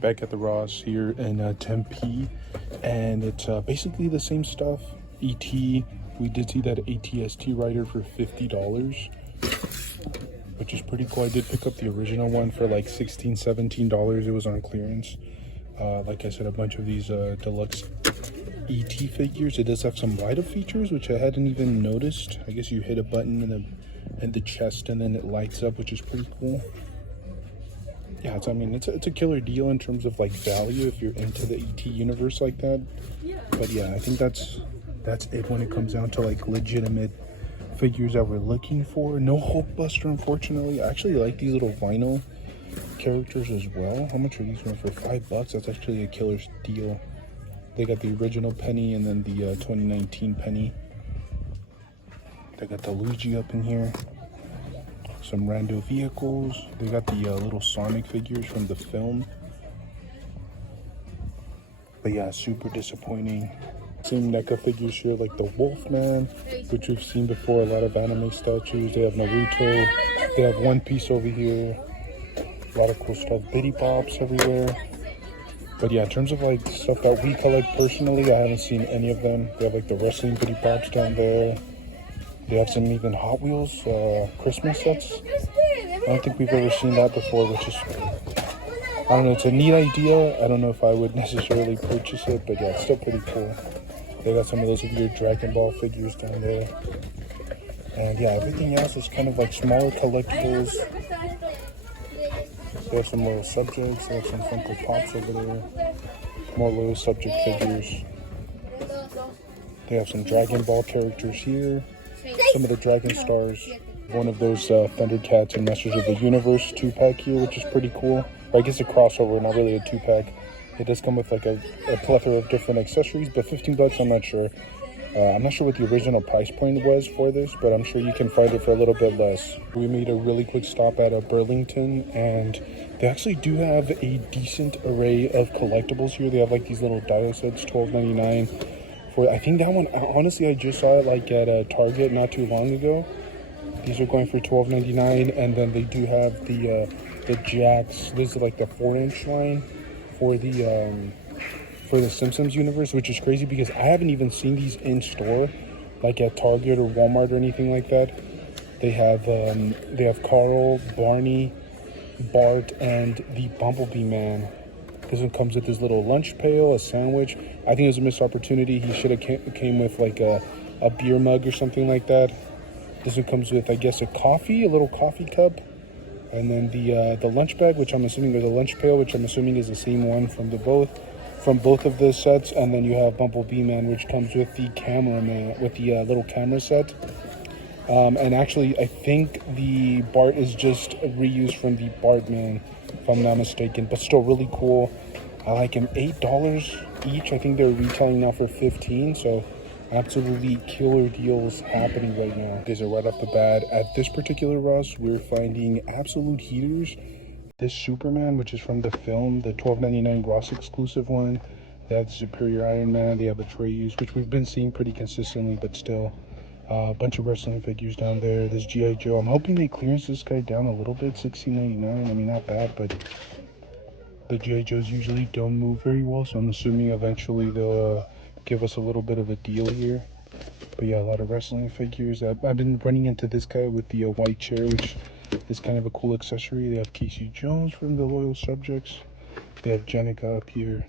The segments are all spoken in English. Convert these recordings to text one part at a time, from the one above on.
Back at the Ross here in Tempe, and it's basically the same stuff. ET, we did see that ATST rider for $50, which is pretty cool. I did pick up the original one for like $16-17. It was on clearance. Like I said, a bunch of these deluxe ET figures. It does have some light-up features, which I hadn't even noticed. I guess you hit a button in the chest and then it lights up, which is pretty cool. Yeah, it's a killer deal in terms of like value if you're into the ET universe like that. But yeah, I think that's it when it comes down to like legitimate figures that we're looking for. No Hulkbuster, unfortunately. I actually like these little vinyl characters as well. How much are these going for? $5. That's actually a killer deal. They got the original Penny and then the 2019 Penny. They got the Luigi up in here. Some rando vehicles. They got the little Sonic figures from the film. But yeah, super disappointing. Same NECA figures here, like the Wolfman, which we've seen before. A lot of anime statues. They have Naruto. They have One Piece over here. A lot of cool stuff. Bitty Bops everywhere. But yeah, in terms of like stuff that we collect personally, I haven't seen any of them. They have like the wrestling Bitty Bops down there. They have some even Hot Wheels Christmas sets. I don't think we've ever seen that before, which is, I don't know, it's a neat idea. I don't know if I would necessarily purchase it, but yeah, it's still pretty cool. They got some of those weird Dragon Ball figures down there. And yeah, everything else is kind of like smaller collectibles. They have some little subjects. They have some Funko Pops over there. More little subject figures. They have some Dragon Ball characters here. Some of the Dragon Stars. One of those Thundercats and Masters of the Universe 2-pack here, which is pretty cool. Or I guess a crossover, not really a 2-pack. It does come with like a plethora of different accessories, but $15, I'm not sure. I'm not sure what the original price point was for this, but I'm sure you can find it for a little bit less. We made a really quick stop at Burlington, and they actually do have a decent array of collectibles here. They have like these little dial sets, $12.99. I think that one, honestly, I just saw it like at a Target not too long ago. These are going for $12.99, and then they do have the Jacks. This is like the 4-inch line for the Simpsons universe, which is crazy because I haven't even seen these in store, like at Target or Walmart or anything like that. They have Carl, Barney, Bart, and the Bumblebee Man. This one comes with this little lunch pail, a sandwich. I think it was a missed opportunity. He should have came with like a beer mug or something like that. This one comes with, I guess, a little coffee cup, and then the lunch bag, which I'm assuming is a lunch pail, which I'm assuming is the same one from both of the sets. And then you have Bumblebee Man, which comes with the cameraman, with the little camera set. And actually, I think the Bart is just reused from the Bartman, if I'm not mistaken, but still really cool. I like him. $8 each. I think they're retailing now for $15, so absolutely killer deals happening right now. Because right off the bat, at this particular Ross, we're finding absolute heaters. This Superman, which is from the film, the $12.99 Ross exclusive one. They have the Superior Iron Man. They have the Atreus, which we've been seeing pretty consistently, but still. A bunch of wrestling figures down there. This G.I. Joe. I'm hoping they clearance this guy down a little bit. $16.99. I mean, not bad, but the G.I. Joes usually don't move very well, so I'm assuming eventually they'll give us a little bit of a deal here. But yeah, a lot of wrestling figures. I've been running into this guy with the white chair, which is kind of a cool accessory. They have Casey Jones from the Loyal Subjects. They have Jenica up here.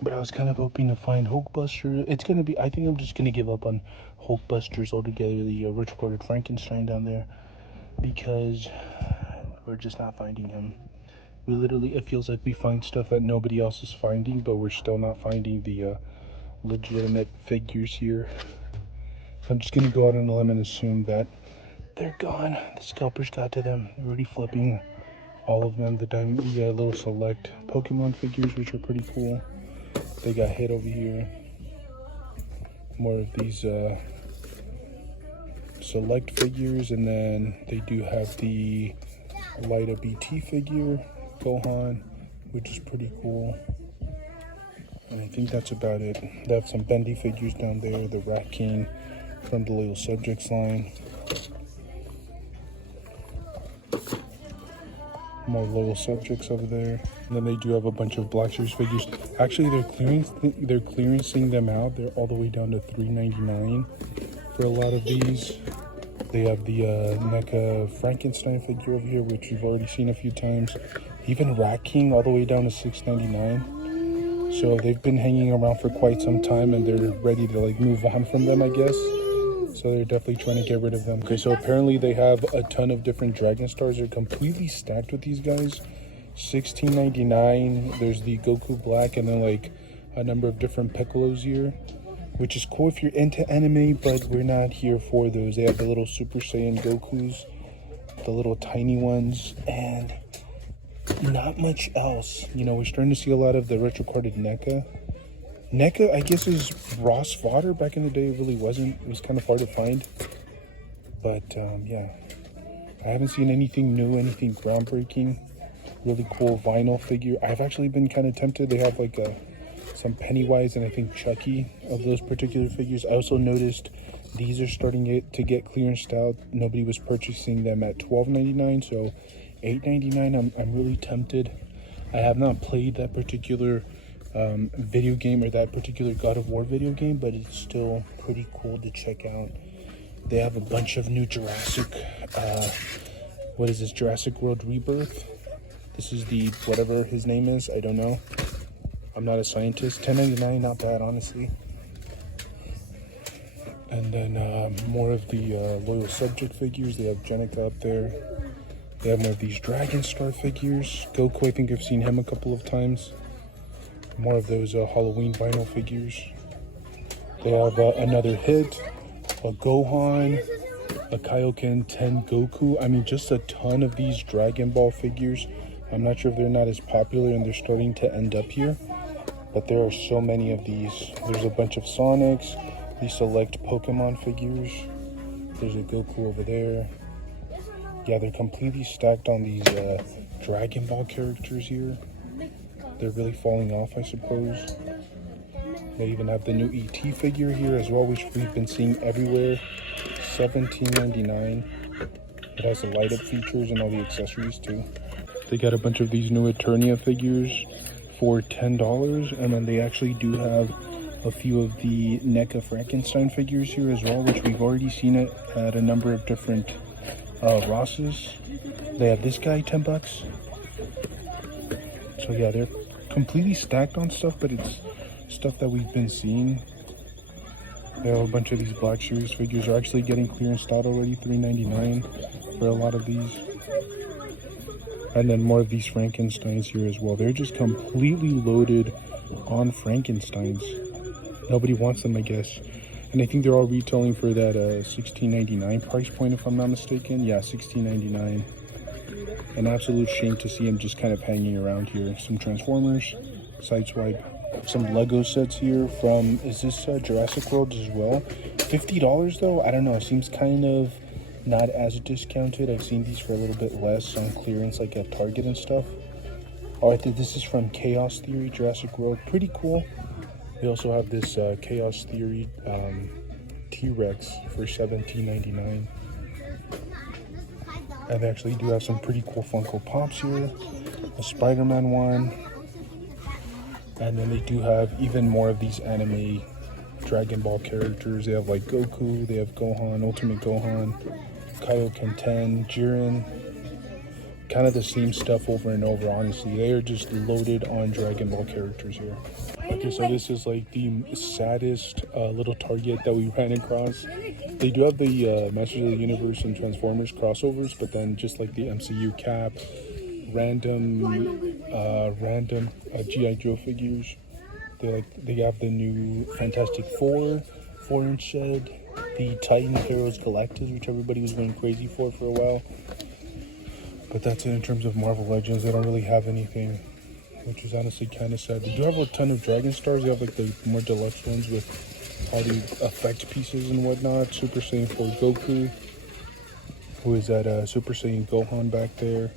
But I was kind of hoping to find Hulkbuster. I think I'm just going to give up on Hulkbusters altogether, the Rich Recorded Frankenstein down there, because we're just not finding him. It feels like we find stuff that nobody else is finding, but we're still not finding the legitimate figures here. So I'm just going to go out on a limb and assume that they're gone. The scalpers got to them. They're already flipping all of them. The little select Pokemon figures, which are pretty cool. They got hit over here. More of these select figures, and then they do have the light up BT figure, Gohan, which is pretty cool. And I think that's about it. They have some bendy figures down there, the Rat King from the Loyal Subjects line. More loyal subjects over there. And then they do have a bunch of Black Series figures. Actually, they're clearancing them out. They're all the way down to $3.99 for a lot of these. They have the NECA Frankenstein figure over here, which you've already seen a few times. Even Rat King all the way down to $6.99. So they've been hanging around for quite some time, and they're ready to like move on from them, I guess. So they're definitely trying to get rid of them. Okay, so apparently they have a ton of different Dragon Stars. They're completely stacked with these guys. $16.99. There's the Goku Black, and then like a number of different Piccolos here, which is cool if you're into anime, but we're not here for those. They have the little Super Saiyan Gokus, the little tiny ones, and not much else. You know, we're starting to see a lot of the retro carded NECA. NECA, I guess, is Ross fodder. Back in the day, it really wasn't. It was kind of hard to find. But, yeah. I haven't seen anything new, anything groundbreaking. Really cool vinyl figure. I've actually been kind of tempted. They have, like, some Pennywise and I think Chucky of those particular figures. I also noticed these are starting to get clearanced out. Nobody was purchasing them at $12.99, so $8.99. I'm really tempted. I have not played that particular video game or that particular God of War video game, but it's still pretty cool to check out. They have a bunch of new Jurassic, what is this, Jurassic World Rebirth. This is the, whatever his name is, I don't know. I'm not a scientist. $10.99, not bad, honestly. And then more of the loyal subject figures. They have Jenica up there. They have more of these Dragon Star figures. Goku, I think I've seen him a couple of times. More of those Halloween vinyl figures. They have another hit, a Gohan, a Kaioken 10 Goku. I mean, just a ton of these Dragon Ball figures. I'm not sure if they're not as popular and they're starting to end up here, but there are so many of these. There's a bunch of Sonics, these select Pokemon figures. There's a Goku over there. Yeah, they're completely stacked on these Dragon Ball characters here. They're really falling off, I suppose. They even have the new ET figure here as well, which we've been seeing everywhere. $17.99. It has the light up features and all the accessories too. They got a bunch of these new Eternia figures for $10, and then they actually do have a few of the NECA Frankenstein figures here as well, which we've already seen it at a number of different Rosses. They have this guy, $10. So yeah, they're completely stacked on stuff, but it's stuff that we've been seeing. They have a bunch of these Black Series figures are actually getting clearanced out already, $3.99 for a lot of these. And then more of these Frankensteins here as well. They're just completely loaded on Frankensteins. Nobody wants them, I guess. And I think they're all retailing for that $16.99 price point, if I'm not mistaken. Yeah, $16.99. An absolute shame to see them just kind of hanging around here. Some Transformers, Sideswipe, some Lego sets here from, is this Jurassic World as well? $50 though? I don't know. It seems kind of not as discounted. I've seen these for a little bit less on clearance, like at Target and stuff. Oh, I think this is from Chaos Theory Jurassic World. Pretty cool. They also have this Chaos Theory T-Rex for $17.99. And they actually do have some pretty cool Funko Pops here. A Spider-Man one. And then they do have even more of these anime Dragon Ball characters. They have like Goku, they have Gohan, Ultimate Gohan, Kaioken 10, Jiren. Kind of the same stuff over and over, honestly. They are just loaded on Dragon Ball characters here. Okay, so this is like the saddest little Target that we ran across. They do have the Masters of the Universe and Transformers crossovers, but then just like the MCU cap, random G.I. Joe figures. They have the new Fantastic Four 4-inch shed, the Titan Heroes Collectibles, which everybody was going crazy for a while. But that's it in terms of Marvel Legends. They don't really have anything, which is honestly kind of sad. They do have a ton of Dragon Stars. They have like the more deluxe ones with all the effect pieces and whatnot. Super Saiyan 4 Goku, who is that Super Saiyan Gohan back there.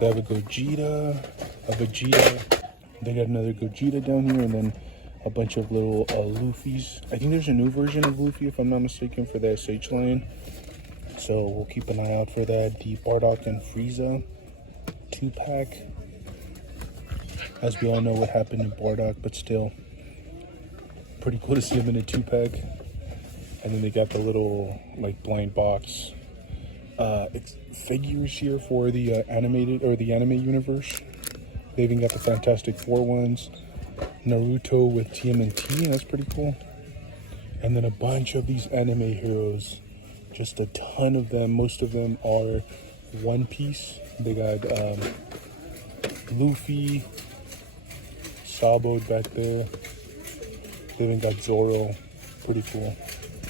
They have a Gogeta, a Vegeta. They got another Gogeta down here, and then a bunch of little Luffys. I think there's a new version of Luffy, if I'm not mistaken, for the SH line. So we'll keep an eye out for that. The Bardock and Frieza 2-pack. As we all know what happened in Bardock, but still pretty cool to see him in a 2-pack. And then they got the little like blind box figures here for the animated or the anime universe. They even got the Fantastic Four ones, Naruto with TMNT, that's pretty cool. And then a bunch of these anime heroes, just a ton of them. Most of them are One Piece. They got Luffy, Sabo back there. They even got Zoro, pretty cool.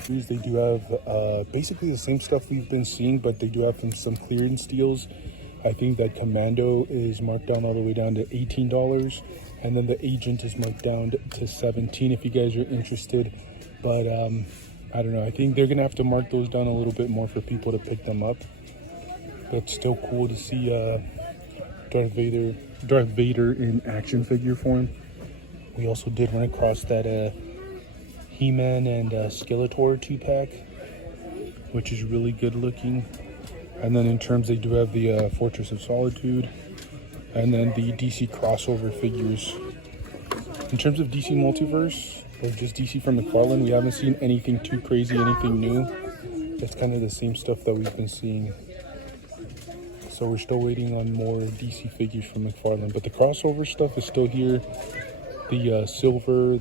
They do have basically the same stuff we've been seeing, but they do have some clearance deals. I think that Commando is marked down all the way down to $18, and then the Agent is marked down to $17 if you guys are interested. But I don't know, I think they're gonna have to mark those down a little bit more for people to pick them up. But still cool to see Darth Vader in action figure form. We also did run across that He-Man and Skeletor 2-pack, which is really good looking. And then in terms, they do have the Fortress of Solitude, and then the DC crossover figures. In terms of DC Multiverse, or just DC from McFarlane, we haven't seen anything too crazy, anything new. It's kind of the same stuff that we've been seeing. So we're still waiting on more DC figures from McFarlane, but the crossover stuff is still here. The Silver,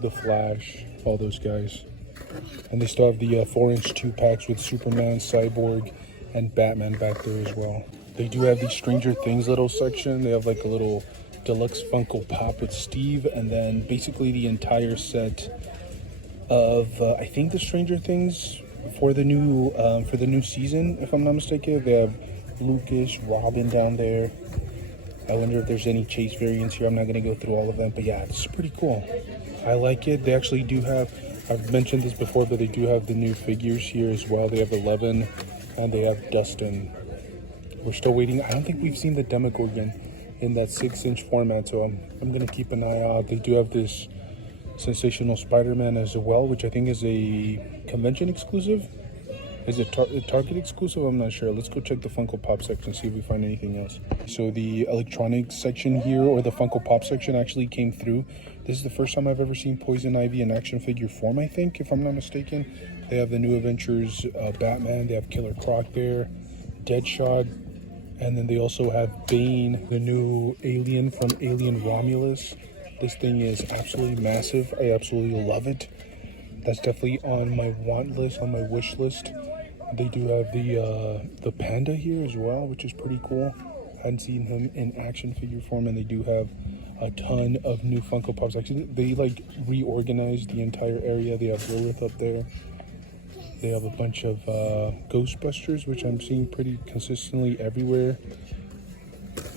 the Flash, all those guys. And they still have the 4-inch 2-packs with Superman, Cyborg, and Batman back there as well. They do have the Stranger Things little section. They have like a little deluxe Funko Pop with Steve, and then basically the entire set of I think the Stranger Things for the new season, if I'm not mistaken. They have Lucas, Robin down there. I wonder if there's any Chase variants here. I'm not gonna go through all of them, but yeah, this is pretty cool. I like it. They actually do have, I've mentioned this before, but they do have the new figures here as well. They have 11 and they have Dustin. We're still waiting. I don't think we've seen the Demogorgon in that 6-inch format, so I'm gonna keep an eye out. They do have this Sensational Spider-Man as well, which I think is a convention exclusive. Is it Target exclusive? I'm not sure. Let's go check the Funko Pop section, see if we find anything else. So the electronics section here, or the Funko Pop section, actually came through. This is the first time I've ever seen Poison Ivy in action figure form, I think, if I'm not mistaken. They have the New Adventures Batman. They have Killer Croc there, Deadshot, and then they also have Bane, the new alien from Alien Romulus. This thing is absolutely massive. I absolutely love it. That's definitely on my want list, on my wish list. They do have the panda here as well, which is pretty cool. I hadn't seen him in action figure form, and they do have a ton of new Funko Pops. Actually, they like reorganized the entire area. They have Lilith up there. They have a bunch of Ghostbusters, which I'm seeing pretty consistently everywhere.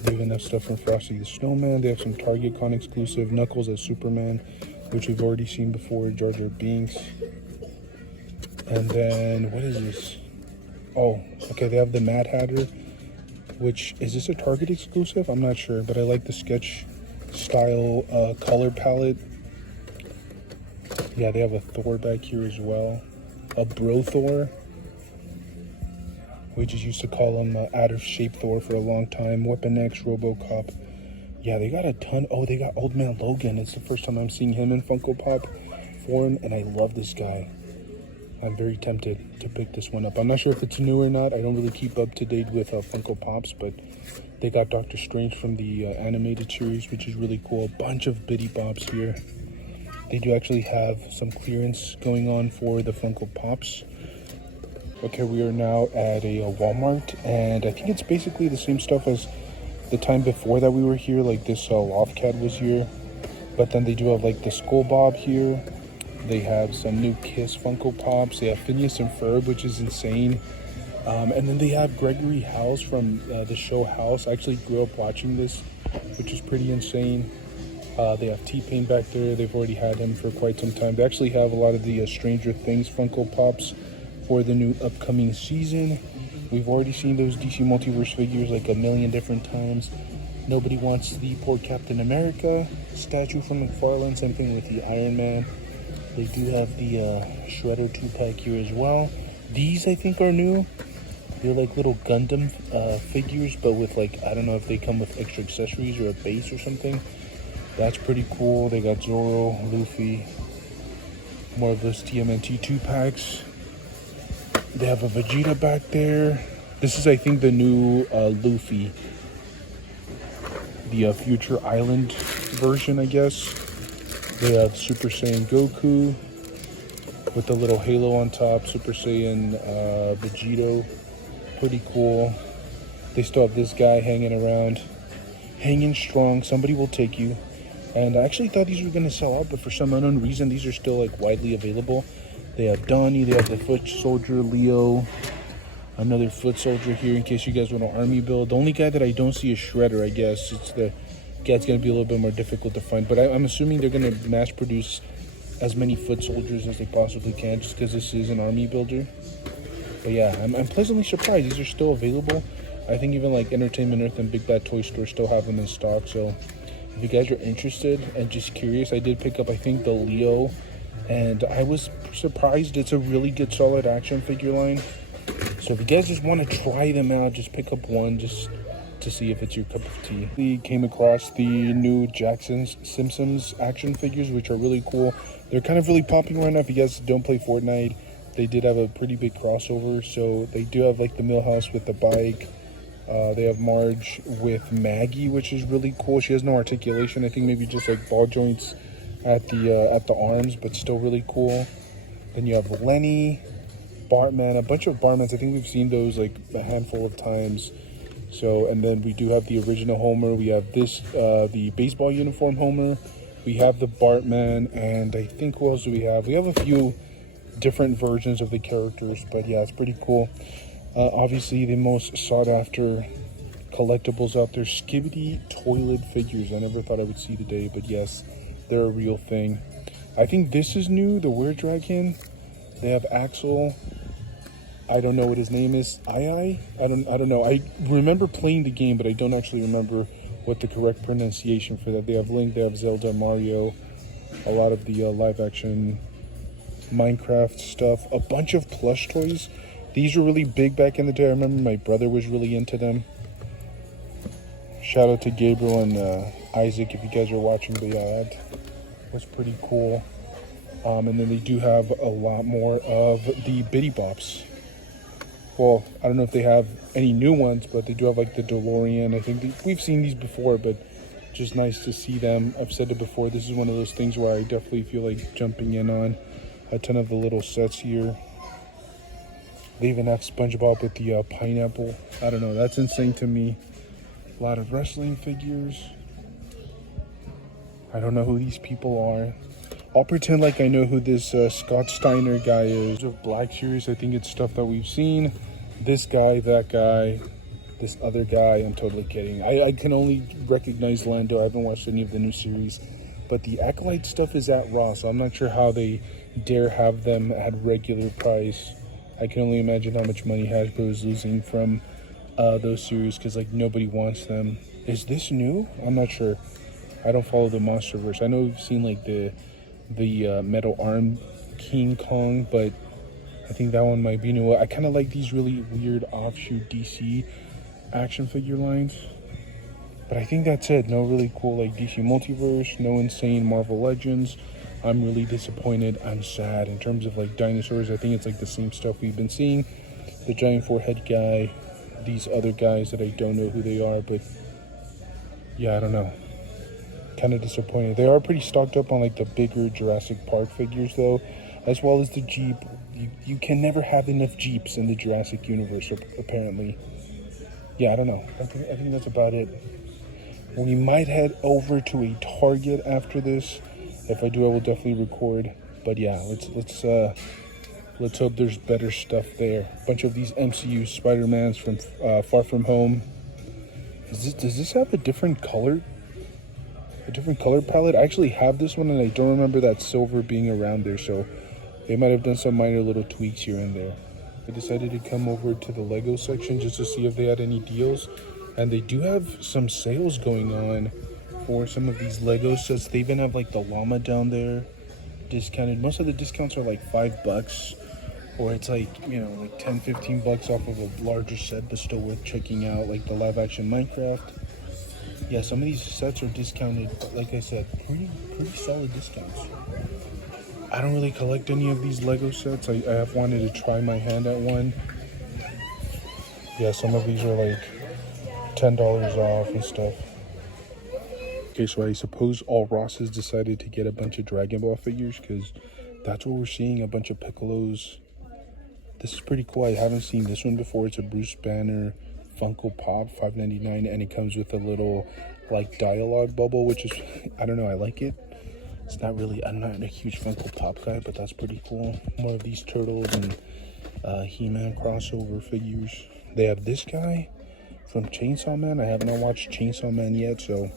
They even have stuff from Frosty the Snowman. They have some Target Con exclusive Knuckles as Superman, which we've already seen before, Jar Jar Binks. And then, what is this? Oh, okay, they have the Mad Hatter, which, is this a Target exclusive? I'm not sure, but I like the sketch style color palette. Yeah, they have a Thor back here as well. A Bro Thor. We just used to call him out of shape Thor for a long time. Weapon X, RoboCop. Yeah, they got a ton. Oh, they got Old Man Logan. It's the first time I'm seeing him in Funko Pop form, and I love this guy. I'm very tempted to pick this one up. I'm not sure if it's new or not. I don't really keep up to date with Funko Pops, but they got Doctor Strange from the animated series, which is really cool. A bunch of Bitty Bops here. They do actually have some clearance going on for the Funko Pops. Okay, we are now at a Walmart, and I think it's basically the same stuff as the time before that we were here. Like this Loftcat was here, but then they do have like the Skull Bob here. They have some new Kiss Funko Pops. They have Phineas and Ferb, which is insane. And then they have Gregory House from the show House. I actually grew up watching this, which is pretty insane. They have T-Pain back there. They've already had him for quite some time. They actually have a lot of the Stranger Things Funko Pops for the new upcoming season. We've already seen those DC Multiverse figures like a million different times. Nobody wants the poor Captain America statue from McFarlane. Same thing with the Iron Man. They do have the Shredder 2-pack here as well. These I think are new. They're like little Gundam figures, but with like, I don't know if they come with extra accessories or a base or something. That's pretty cool. They got Zoro, Luffy, more of those TMNT 2-packs. They have a Vegeta back there. This is, I think, the new Luffy. The Future Island version, I guess. They have Super Saiyan Goku with the little halo on top. Super Saiyan Vegito. Pretty cool. They still have this guy hanging around. Hanging strong. Somebody will take you. And I actually thought these were going to sell out, but for some unknown reason, these are still like widely available. They have Donnie, they have the Foot Soldier, Leo, another Foot Soldier here in case you guys want an army build. The only guy that I don't see is Shredder, I guess. It's the guy's going to be a little bit more difficult to find, but I'm assuming they're going to mass produce as many Foot Soldiers as they possibly can just because this is an army builder. But yeah, I'm pleasantly surprised. These are still available. I think even like Entertainment Earth and Big Bad Toy Store still have them in stock, so if you guys are interested and just curious, I did pick up, I think, the Leo, and I was surprised. It's a really good, solid action figure line. So if you guys just want to try them out, just pick up one just to see if it's your cup of tea. We came across the new Jackson's Simpsons action figures, which are really cool. They're kind of really popping right now. If you guys don't play Fortnite, they did have a pretty big crossover. So they do have like the Millhouse with the bike. They have Marge with Maggie, which is really cool. She has no articulation. I think maybe just like ball joints at the arms, but still really cool. Then you have Lenny, Bartman, a bunch of Bartmans. I think we've seen those like a handful of times. So, and then we do have the original Homer. We have this, the baseball uniform Homer. We have the Bartman, and I think what else do we have? We have a few different versions of the characters, but yeah, it's pretty cool. Obviously, the most sought-after collectibles out there, Skibidi toilet figures. I never thought I would see today, but yes, they're a real thing. I think this is new, the Were Dragon. They have Axel. I don't know what his name is. I don't know. I remember playing the game, but I don't actually remember what the correct pronunciation for that. They have Link, they have Zelda, Mario, a lot of the live-action Minecraft stuff, a bunch of plush toys. These were really big back in the day. I remember my brother was really into them. Shout out to Gabriel and Isaac if you guys are watching. But yeah, that was pretty cool. And then they do have a lot more of the Bitty Bops. Well, I don't know if they have any new ones, but they do have like the DeLorean. I think we've seen these before, but just nice to see them. I've said it before. This is one of those things where I definitely feel like jumping in on a ton of the little sets here. They even have SpongeBob with the pineapple. I don't know. That's insane to me. A lot of wrestling figures. I don't know who these people are. I'll pretend like I know who this Scott Steiner guy is. Of Black Series, I think it's stuff that we've seen. This guy, that guy, this other guy. I'm totally kidding. I can only recognize Lando. I haven't watched any of the new series. But the Acolyte stuff is at Raw, so I'm not sure how they dare have them at regular price. I can only imagine how much money Hasbro is losing from those series because like nobody wants them. Is this new? I'm not sure. I don't follow the Monsterverse. I know we've seen like the metal arm King Kong, but I think that one might be new. I kind of like these really weird offshoot DC action figure lines, but I think that's it. No really cool like DC Multiverse, no insane Marvel Legends. I'm really disappointed. I'm sad. In terms of like dinosaurs, I think it's like the same stuff we've been seeing. The giant forehead guy, these other guys that I don't know who they are, but yeah, I don't know. Kind of disappointed. They are pretty stocked up on like the bigger Jurassic Park figures though, as well as the Jeep. You can never have enough Jeeps in the Jurassic universe apparently. Yeah, I don't know. I think that's about it. We might head over to a Target after this. If I do, I will definitely record. But yeah, let's hope there's better stuff there. A bunch of these MCU Spider-Mans from Far From Home. Does this have a different color? A different color palette? I actually have this one and I don't remember that silver being around there, so they might have done some minor little tweaks here and there. I decided to come over to the Lego section just to see if they had any deals, and they do have some sales going on for some of these Lego sets. They even have like the llama down there discounted. Most of the discounts are like $5. or it's like, you know, like 10-15 bucks off of a larger set, but still worth checking out, like the live action Minecraft. Yeah, some of these sets are discounted, like I said, pretty solid discounts. I don't really collect any of these Lego sets. I have wanted to try my hand at one. Yeah, some of these are like $10 off and stuff. Okay, so I suppose all Ross has decided to get a bunch of Dragon Ball figures, because that's what we're seeing, a bunch of Piccolos. This is pretty cool. I haven't seen this one before. It's a Bruce Banner Funko Pop, $5.99, and it comes with a little like dialogue bubble, which is, I don't know, I like it. It's not really, I'm not a huge Funko Pop guy, but that's pretty cool. More of these Turtles and He-Man crossover figures. They have this guy from Chainsaw Man. I have not watched Chainsaw Man yet, so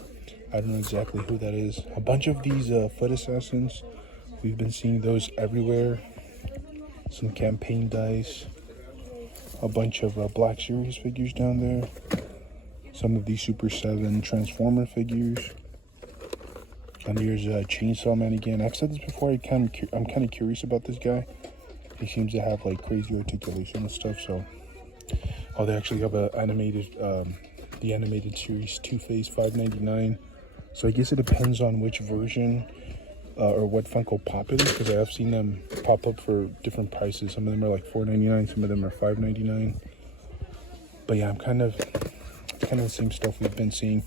I don't know exactly who that is. A bunch of these Foot Assassins. We've been seeing those everywhere. Some campaign dice. A bunch of Black Series figures down there. Some of these Super 7 Transformer figures. And here's Chainsaw Man again. I've said this before, I'm kind of curious about this guy. He seems to have like crazy articulation and stuff, so. Oh, they actually have a animated, the animated series Two-Face, $5.99. So I guess it depends on which version or what Funko Pop it is, because I have seen them pop up for different prices. Some of them are like $4.99, some of them are $5.99. But yeah, I'm kind of the same stuff we've been seeing.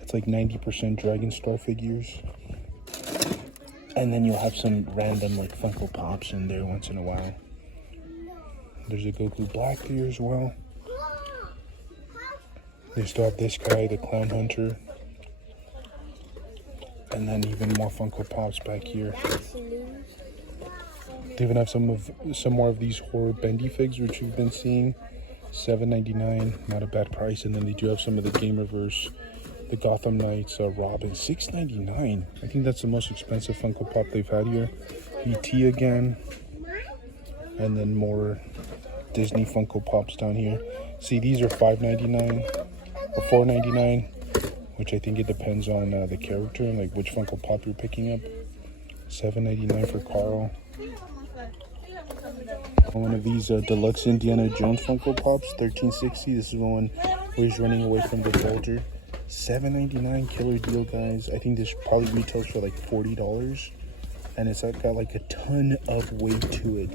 It's like 90% Dragon Star figures. And then you'll have some random like Funko Pops in there once in a while. There's a Goku Black here as well. They still have this guy, the Clown Hunter. And then even more Funko Pops back here. They even have some more of these horror bendy figs, which we've been seeing. $7.99, not a bad price. And then they do have some of the Gamerverse, the Gotham Knights, Robin, $6.99. I think that's the most expensive Funko Pop they've had here. E.T. again. And then more Disney Funko Pops down here. See, these are $5.99 or $4.99, which I think it depends on the character and like which Funko Pop you're picking up. $7.99 for Carl. One of these deluxe Indiana Jones Funko Pops, $13.60. This is the one where he's running away from the Bulger. $7.99, killer deal, guys. I think this probably retails for like $40. And it's got like a ton of weight to it.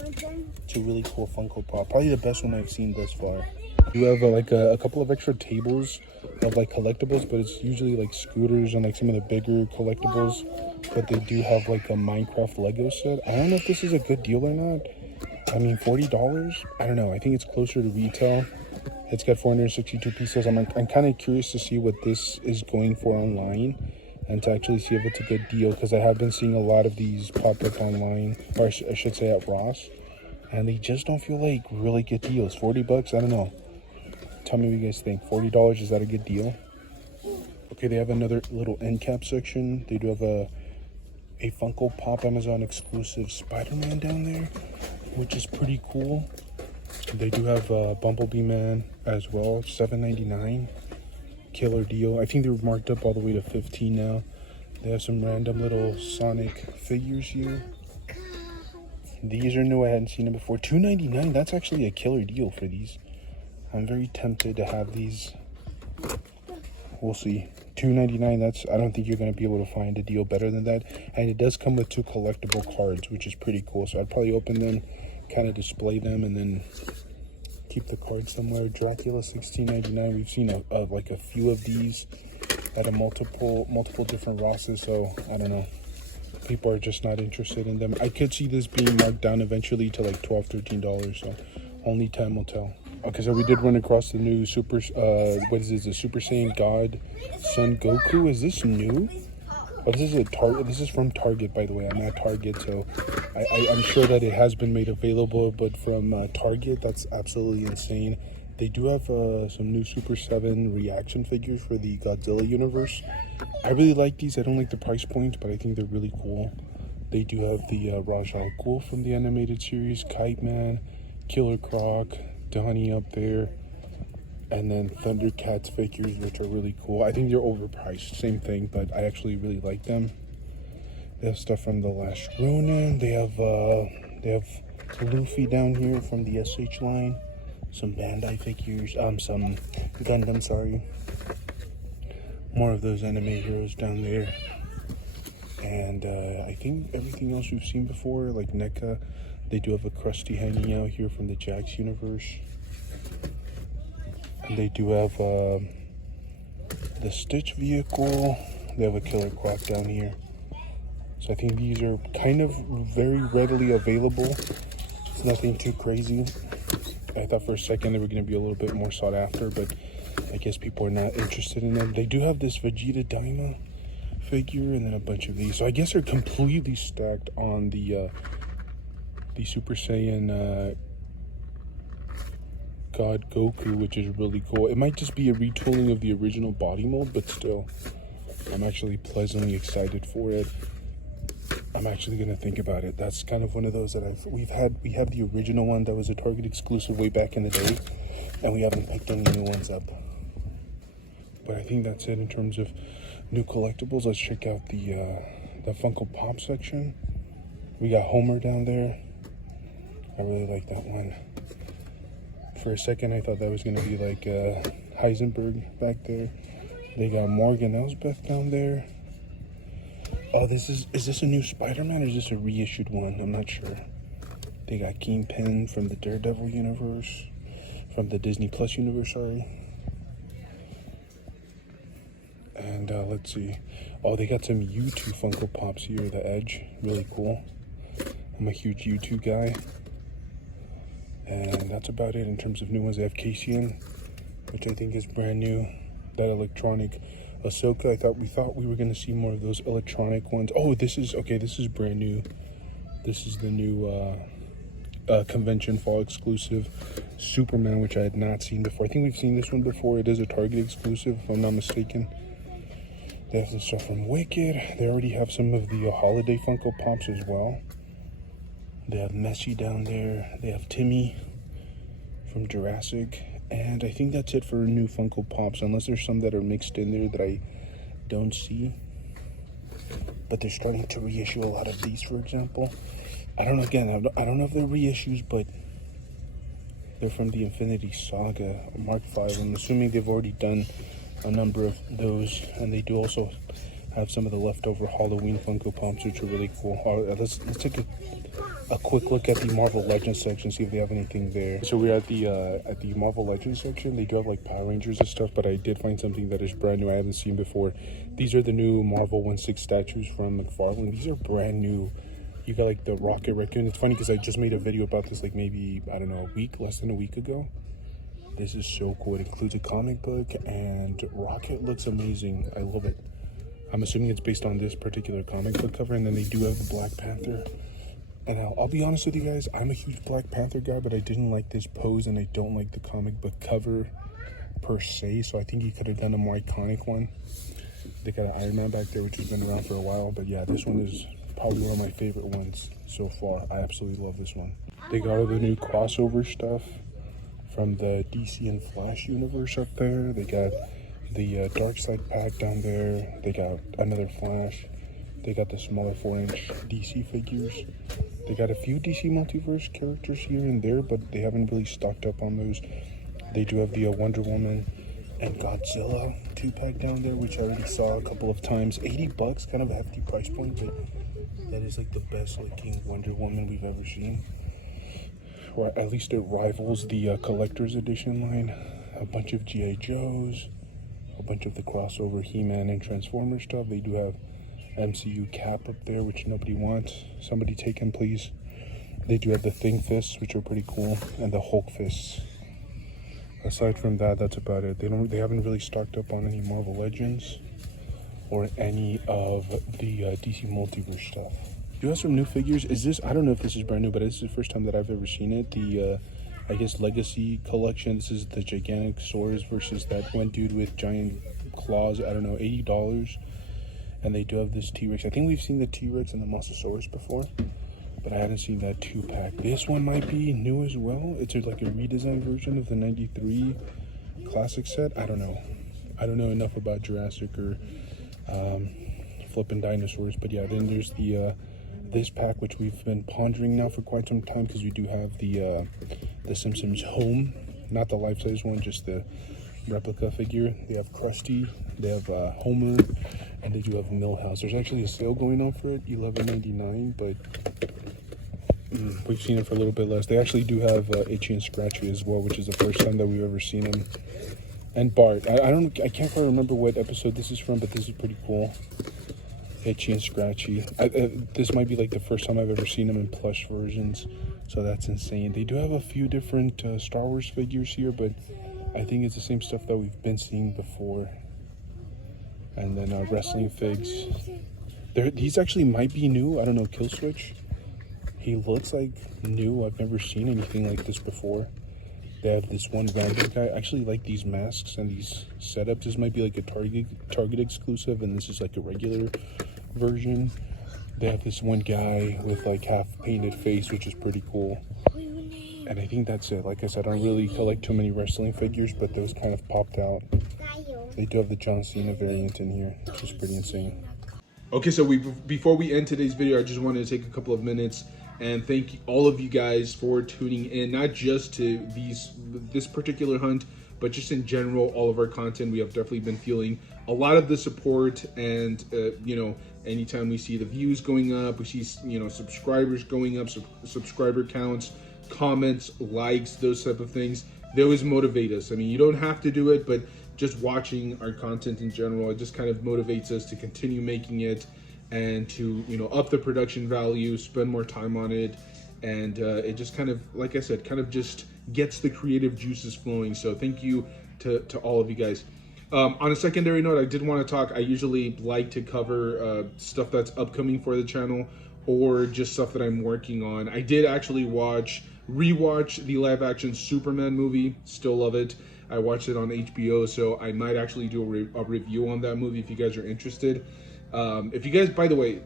It's a really cool Funko Pop. Probably the best one I've seen thus far. You have like a couple of extra tables of like collectibles, but it's usually like scooters and like some of the bigger collectibles. But they do have like a Minecraft Lego set. I don't know if this is a good deal or not. I mean, $40? I don't know. I think it's closer to retail. It's got 462 pieces. I'm kind of curious to see what this is going for online, and to actually see if it's a good deal, because I have been seeing a lot of these pop up online, or I should say at Ross, and they just don't feel like really good deals. 40 bucks, I don't know. Tell me what you guys think. $40, is that a good deal? Okay, they have another little end cap section. They do have a Funko Pop Amazon exclusive Spider-Man down there, which is pretty cool. They do have Bumblebee Man as well, $7.99. Killer deal. I think they're marked up all the way to $15 now. They have some random little Sonic figures here. These are new. I hadn't seen them before. $2.99. That's actually a killer deal for these. I'm very tempted to have these. We'll see. $2.99. That's, I don't think you're going to be able to find a deal better than that. And it does come with 2 collectible cards, which is pretty cool. So I'd probably open them, kind of display them, and then keep the card somewhere. Dracula, $16.99. We've seen like a few of these at a multiple different Rosses, so I don't know. People are just not interested in them. I could see this being marked down eventually to like $12, $13, so only time will tell. Okay, so we did run across the new Super, what is this, the Super Saiyan God Son Goku. Is this new? Oh, this is this is from Target, by the way. I'm at Target, so I'm sure that it has been made available, but from Target, that's absolutely insane. They do have some new Super 7 reaction figures for the Godzilla universe. I really like these. I don't like the price point, but I think they're really cool. They do have the Raj Al Ghul from the animated series, Kite Man, Killer Croc, Donnie up there, and then Thundercats figures, which are really cool. I think they're overpriced, same thing, but I actually really like them. They have stuff from The Last Ronin. They have Luffy down here from the SH line. Some Bandai figures, some Gundam, sorry. More of those anime heroes down there. And I think everything else we've seen before, like NECA. They do have a Krusty hanging out here from the Jax universe. And they do have the Stitch vehicle. They have a Killer Croc down here. So I think these are kind of very readily available. It's nothing too crazy. I thought for a second they were going to be a little bit more sought after, but I guess people are not interested in them. They do have this Vegeta Daima figure and then a bunch of these. So I guess they're completely stacked on the Super Saiyan God Goku, which is really cool. It might just be a retooling of the original body mold, but still, I'm actually pleasantly excited for it. I'm actually gonna think about it. That's kind of one of those that we have the original one that was a Target exclusive way back in the day, and we haven't picked any new ones up. But I think that's it in terms of new collectibles. Let's check out the Funko Pop section. We got Homer down there. I really like that one. For a second, I thought that was gonna be like Heisenberg back there. They got Morgan Elsbeth down there. Oh, is this a new Spider-Man or is this a reissued one? I'm not sure. They got Kingpin from the Daredevil universe, from the Disney Plus universe, sorry. And let's see. Oh, they got some U2 Funko Pops here, the Edge, really cool. I'm a huge U2 guy. And that's about it in terms of new ones. They have Cassian, which I think is brand new. That electronic Ahsoka, we thought we were going to see more of those electronic ones. Oh, this is brand new. This is the new convention fall exclusive Superman, which I had not seen before. I think we've seen this one before. It is a Target exclusive, if I'm not mistaken. They have some stuff from Wicked. They already have some of the holiday Funko Pops as well. They have Messi down there. They have Timmy from Jurassic. And I think that's it for new Funko Pops, unless there's some that are mixed in there that I don't see. But they're starting to reissue a lot of these, for example. I don't know, again, I don't know if they're reissues, but they're from the Infinity Saga Mark V. I'm assuming they've already done a number of those. And they do also have some of the leftover Halloween Funko Pops, which are really cool. Let's take a quick look at the Marvel Legends section, see if they have anything there. So we're at the Marvel Legends section. They do have like Power Rangers and stuff, but I did find something that is brand new I haven't seen before. These are the new Marvel 1/6 statues from McFarlane. These are brand new. You got like the Rocket Raccoon. It's funny because I just made a video about this like maybe, I don't know, less than a week ago. This is so cool. It includes a comic book and Rocket looks amazing. I love it. I'm assuming it's based on this particular comic book cover, and then they do have the Black Panther. And I'll be honest with you guys, I'm a huge Black Panther guy, but I didn't like this pose and I don't like the comic book cover per se, so I think he could have done a more iconic one. They got an Iron Man back there, which has been around for a while, but yeah, this one is probably one of my favorite ones so far. I absolutely love this one. They got all the new crossover stuff from the DC and Flash universe up there. They got the Darkseid pack down there. They got another Flash. They got the smaller 4-inch DC figures. They got a few DC Multiverse characters here and there, but they haven't really stocked up on those. They do have the Wonder Woman and Godzilla 2-pack down there, which I already saw a couple of times. $80, kind of a hefty price point, but that is like the best looking Wonder Woman we've ever seen. Or at least it rivals the collector's edition line. A bunch of G.I. Joes, a bunch of the crossover He-Man and Transformer stuff. They do have MCU Cap up there, which nobody wants. Somebody take him, please. They do have the Thing Fists, which are pretty cool, and the Hulk Fists. Aside from that, that's about it. They haven't really stocked up on any Marvel Legends or any of the DC Multiverse stuff. Do you have some new figures? I don't know if this is brand new, but this is the first time that I've ever seen it. The I guess Legacy collection. This is the gigantic swords versus that one dude with giant claws. I don't know, $80. And they do have this T-Rex. I think we've seen the T-Rex and the Mosasaurus before, but I hadn't seen that 2-pack. This one might be new as well. It's like a redesigned version of the 93 classic set. I don't know. I don't know enough about Jurassic or flipping dinosaurs, but yeah, then there's the this pack, which we've been pondering now for quite some time, because we do have the Simpsons home, not the life-size one, just the replica figure. They have Krusty, they have Homer, and they do have Milhouse. There's actually a sale going on for it, $11.99, but we've seen it for a little bit less. They actually do have Itchy and Scratchy as well, which is the first time that we've ever seen them. And Bart. I can't quite remember what episode this is from, but this is pretty cool. Itchy and Scratchy. This might be like the first time I've ever seen them in plush versions, so that's insane. They do have a few different Star Wars figures here, but I think it's the same stuff that we've been seeing before. And then wrestling figs. These actually might be new. I don't know. Killswitch. He looks like new. I've never seen anything like this before. They have this one random guy. I actually like these masks and these setups. This might be like a Target exclusive, and this is like a regular version. They have this one guy with like half painted face, which is pretty cool. And I think that's it. Like I said, I don't really collect too many wrestling figures, but those kind of popped out. They do have the John Cena variant in here, which is pretty insane. Okay, so before we end today's video, I just wanted to take a couple of minutes and thank all of you guys for tuning in, not just to this particular hunt, but just in general, all of our content. We have definitely been feeling a lot of the support, and you know, anytime we see the views going up, we see, you know, subscribers going up, subscriber counts, comments, likes, those type of things, they always motivate us. I mean, you don't have to do it, but just watching our content in general, it just kind of motivates us to continue making it, and to, you know, up the production value, spend more time on it, and it just kind of, like I said, kind of just gets the creative juices flowing. So thank you to all of you guys. On a secondary note, I did want to talk, I usually like to cover stuff that's upcoming for the channel, or just stuff that I'm working on. I did actually rewatch the live action Superman movie, still love it. I watched it on HBO, so I might actually do a review on that movie if you guys are interested. If you guys, by the way,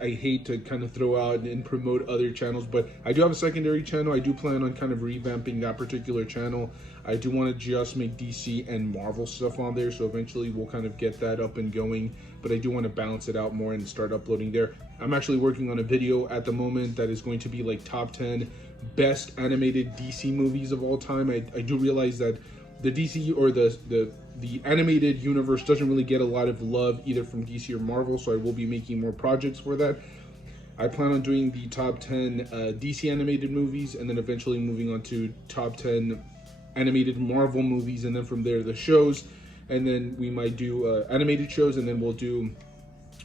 I hate to kind of throw out and promote other channels, but I do have a secondary channel. I do plan on kind of revamping that particular channel. I do want to just make DC and Marvel stuff on there, so eventually we'll kind of get that up and going, but I do want to balance it out more and start uploading there. I'm actually working on a video at the moment that is going to be like top 10 best animated DC movies of all time. I do realize that the DC or the animated universe doesn't really get a lot of love either from DC or Marvel, so I will be making more projects for that. I plan on doing the top 10 DC animated movies, and then eventually moving on to top 10 animated Marvel movies, and then from there the shows, and then we might do animated shows, and then we'll do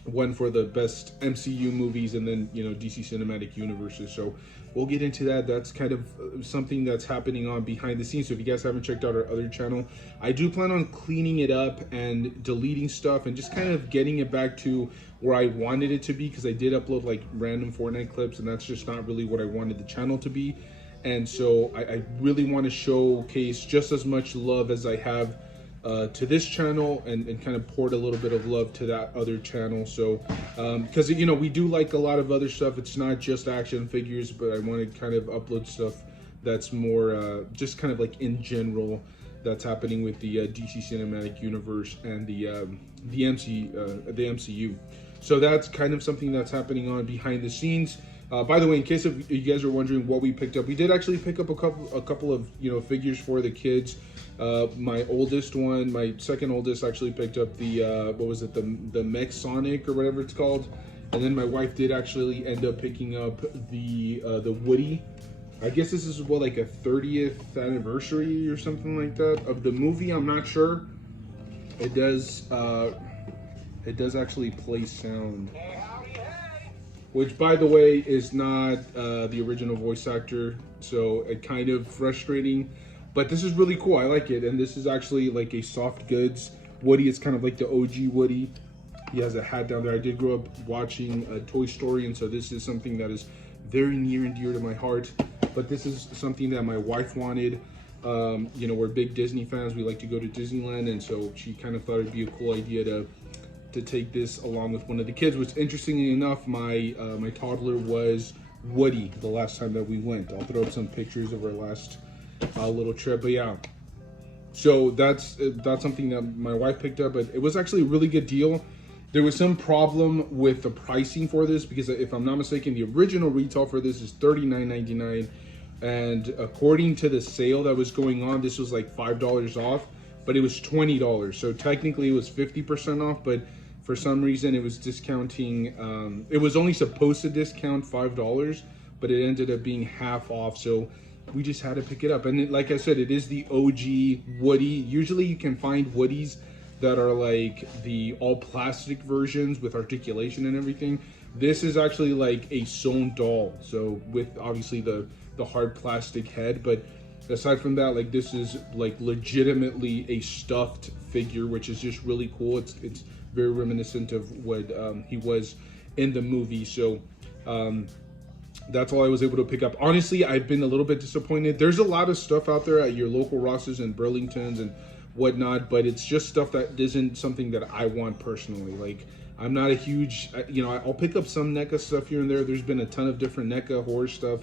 one for the best MCU movies, and then, you know, DC cinematic universes. So we'll get into that. That's kind of something that's happening on behind the scenes. So if you guys haven't checked out our other channel, I do plan on cleaning it up and deleting stuff and just kind of getting it back to where I wanted it to be, because I did upload like random Fortnite clips, and that's just not really what I wanted the channel to be. And so I really want to showcase just as much love as I have to this channel, and kind of poured a little bit of love to that other channel. So because, you know, we do like a lot of other stuff. It's not just action figures, but I want to kind of upload stuff that's more just kind of like in general that's happening with the DC cinematic universe and the MCU. So that's kind of something that's happening on behind the scenes. By the way, in case of you guys are wondering what we picked up, we did actually pick up a couple of, you know, figures for the kids. My oldest one, my second oldest, actually picked up the what was it, the Mech Sonic or whatever it's called, and then my wife did actually end up picking up the Woody. I guess this is what, like a 30th anniversary or something like that of the movie. I'm not sure. It does actually play sound, which, by the way, is not the original voice actor, so it kind of frustrating, but this is really cool. I like it. And this is actually like a soft goods Woody. It's kind of like the OG Woody. He has a hat down there. I did grow up watching Toy Story, and so this is something that is very near and dear to my heart. But this is something that my wife wanted. You know, we're big Disney fans. We like to go to Disneyland, and so she kind of thought it'd be a cool idea to take this along with one of the kids, which, interestingly enough, my toddler was Woody the last time that we went. I'll throw up some pictures of our last little trip, but yeah. So that's something that my wife picked up, but it was actually a really good deal. There was some problem with the pricing for this because if I'm not mistaken, the original retail for this is $39.99, and according to the sale that was going on, this was like $5 off, but it was $20. So technically it was 50% off, but for some reason it was discounting. It was only supposed to discount $5, but it ended up being half off. So we just had to pick it up. And like I said, it is the OG Woody. Usually you can find Woodies that are like the all plastic versions with articulation and everything. This is actually like a sewn doll, so with obviously the hard plastic head, but aside from that, like this is like legitimately a stuffed figure, which is just really cool. It's very reminiscent of what he was in the movie. So that's all I was able to pick up. Honestly, I've been a little bit disappointed. There's a lot of stuff out there at your local Rosses and Burlingtons and whatnot, but it's just stuff that isn't something that I want personally. Like, I'm not a huge, you know, I'll pick up some NECA stuff here and there. There's been a ton of different NECA horror stuff,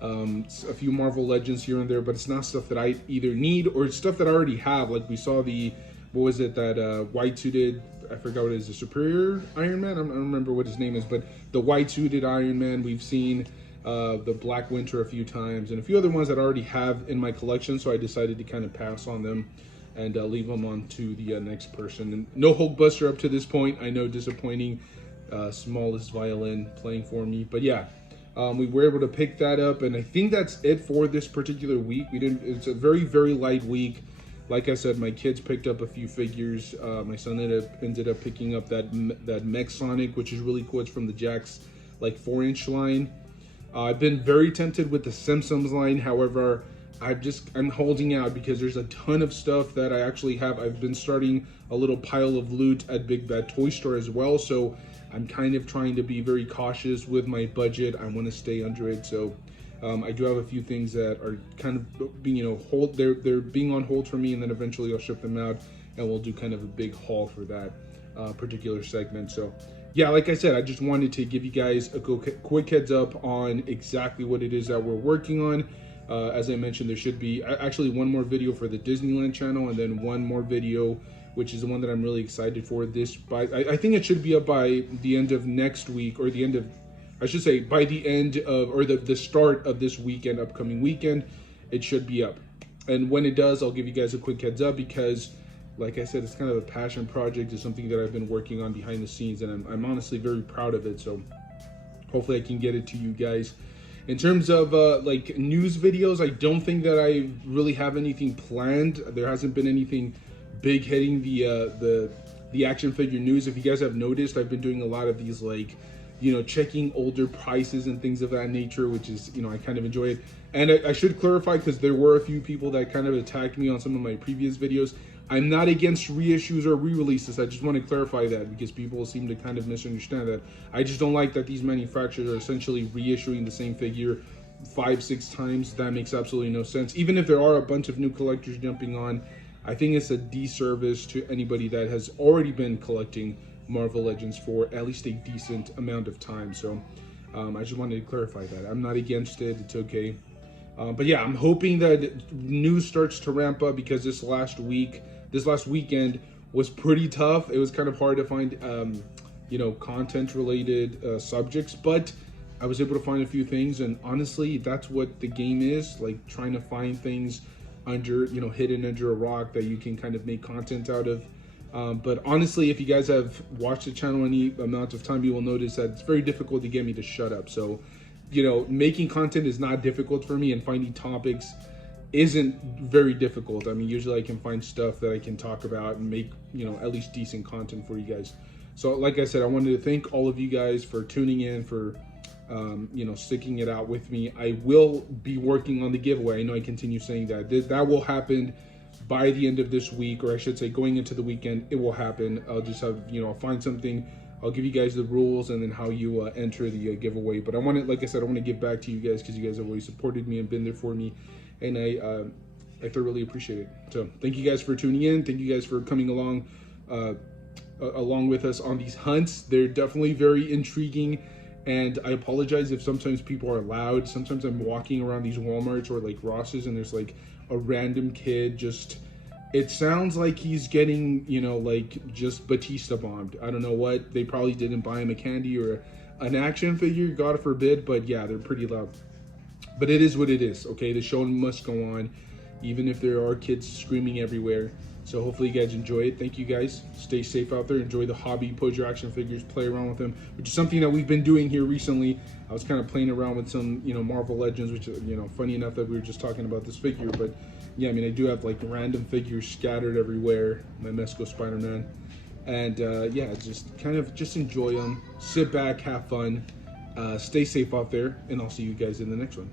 a few Marvel Legends here and there, but it's not stuff that I either need or it's stuff that I already have. Like we saw the, what was it, that white suited, I forgot what it is, the Superior Iron Man? I don't remember what his name is, but the white suited Iron Man. We've seen the Black Winter a few times and a few other ones that I already have in my collection, so I decided to kind of pass on them and leave them on to the next person. And no Hulkbuster up to this point. I know, disappointing. Smallest violin playing for me, but yeah, we were able to pick that up, and I think that's it for this particular week. We didn't. It's a very light week. Like I said, my kids picked up a few figures. My son ended up picking up that Mech Sonic, which is really cool. It's from the Jack's like 4-inch line. I've been very tempted with the Simpsons line, however, I'm holding out because there's a ton of stuff that I actually have. I've been starting a little pile of loot at Big Bad Toy Store as well, so I'm kind of trying to be very cautious with my budget. I want to stay under it, so I do have a few things that are kind of being, you know, they're being on hold for me, and then eventually I'll ship them out, and we'll do kind of a big haul for that particular segment. So yeah, like I said, I just wanted to give you guys a quick heads up on exactly what it is that we're working on. As I mentioned, there should be actually one more video for the Disneyland channel, and then one more video, which is the one that I'm really excited for. I think it should be up by the end of next week, or the end of, I should say, by the end of, or the start of this weekend, upcoming weekend, it should be up. And when it does, I'll give you guys a quick heads up because, like I said, it's kind of a passion project. It's something that I've been working on behind the scenes, and I'm honestly very proud of it. So hopefully I can get it to you guys. In terms of like news videos, I don't think that I really have anything planned. There hasn't been anything big hitting the action figure news. If you guys have noticed, I've been doing a lot of these, like, you know, checking older prices and things of that nature, which is, you know, I kind of enjoy it. And I should clarify, because there were a few people that kind of attacked me on some of my previous videos. I'm not against reissues or re-releases. I just want to clarify that because people seem to kind of misunderstand that. I just don't like that these manufacturers are essentially reissuing the same figure 5-6 times. That makes absolutely no sense. Even if there are a bunch of new collectors jumping on, I think it's a disservice to anybody that has already been collecting Marvel Legends for at least a decent amount of time. So I just wanted to clarify that. I'm not against it. It's okay. But yeah, I'm hoping that news starts to ramp up because this last weekend was pretty tough. It was kind of hard to find, you know, content related subjects, but I was able to find a few things. And honestly, that's what the game is, like, trying to find things under, you know, hidden under a rock that you can kind of make content out of. But honestly, if you guys have watched the channel any amount of time, you will notice that it's very difficult to get me to shut up. So, you know, making content is not difficult for me, and finding topics isn't very difficult. I mean, usually I can find stuff that I can talk about and make, you know, at least decent content for you guys. So like I said, I wanted to thank all of you guys for tuning in, for you know, sticking it out with me. I will be working on the giveaway. I know I continue saying that. That will happen by the end of this week, or I should say going into the weekend, it will happen. I'll just have, you know, I'll find something. I'll give you guys the rules and then how you enter the giveaway. But I want to, like I said, I want to give back to you guys because you guys have always supported me and been there for me. And I thoroughly appreciate it. So thank you guys for tuning in. Thank you guys for coming along with us on these hunts. They're definitely very intriguing. And I apologize if sometimes people are loud. Sometimes I'm walking around these Walmarts or like Ross's and there's like a random kid just It sounds like he's getting, you know, like just Batista bombed. I don't know what. They probably didn't buy him a candy or an action figure, God forbid, but yeah, they're pretty loud. But it is what it is, okay? The show must go on, even if there are kids screaming everywhere. So hopefully you guys enjoy it. Thank you guys. Stay safe out there. Enjoy the hobby. Pose your action figures. Play around with them, which is something that we've been doing here recently. I was kind of playing around with some, you know, Marvel Legends, which, you know, funny enough that we were just talking about this figure. But yeah, I mean, I do have like random figures scattered everywhere. My Mesco Spider-Man. And yeah, just kind of just enjoy them. Sit back, have fun. Stay safe out there. And I'll see you guys in the next one.